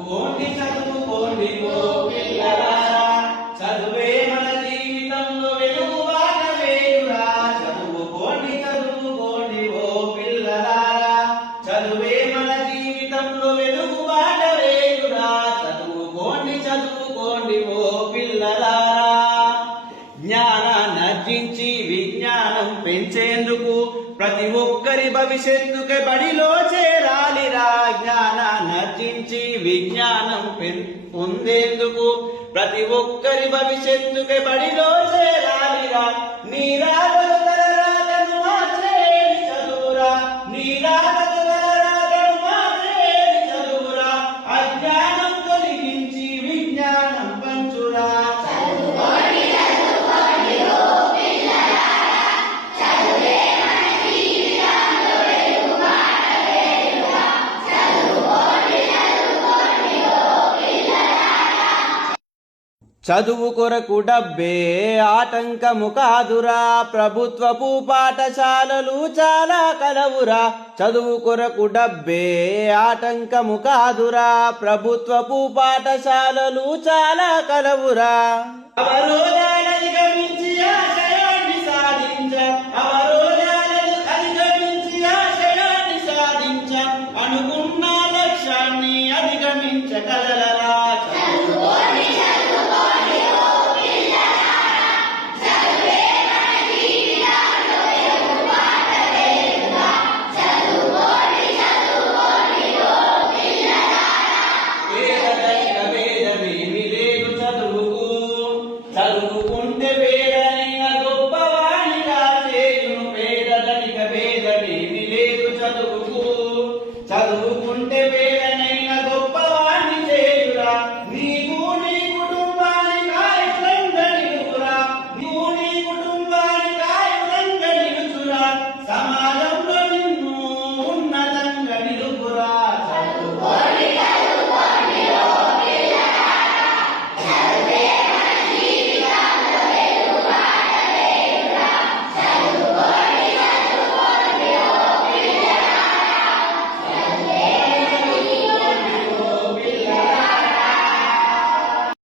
చదువుకోండి చదువుకోండి ఓ పిల్లలారా చదువే మన జీవితంలో వెలుగుబాట వేయురా చదువుకోండి చదువుకోండి ఓ పిల్లలారా చదువే మన జీవితంలో వెలుగుబాట వేయురా చదువుకోండి చదువుకోండి ఓ పిల్లలారా జ్ఞానాన్ని అర్జించి విజ్ఞానం పెంచేందుకు ప్రతి ఒక్కరి భవిష్యత్తుకే బడిలో చేరాలిరా. జ్ఞానాన్ని అర్జించి విజ్ఞానం పొందేందుకు ప్రతి ఒక్కరి భవిష్యత్తుకే బడిలో చేరాలిరా. నీరాగలు తలరాగను మార్చేది చదువురా నీరాగలు తలరాగను మార్చేది చదువురా అజ్ఞానం తొలగించి విజ్ఞానం పంచురా. చదువు కొరకు డబ్బే ఆటంకము కాదురా. ప్రభుత్వపు పాఠశాలలు చాలా కలవురా. చదువు కొరకు డబ్బే ఆటంకము కాదురా. ప్రభుత్వపు పాఠశాలలు చాలా కలవురా. అనుకున్న లక్ష్యాన్ని అధిగమించగలరా. చదువుకు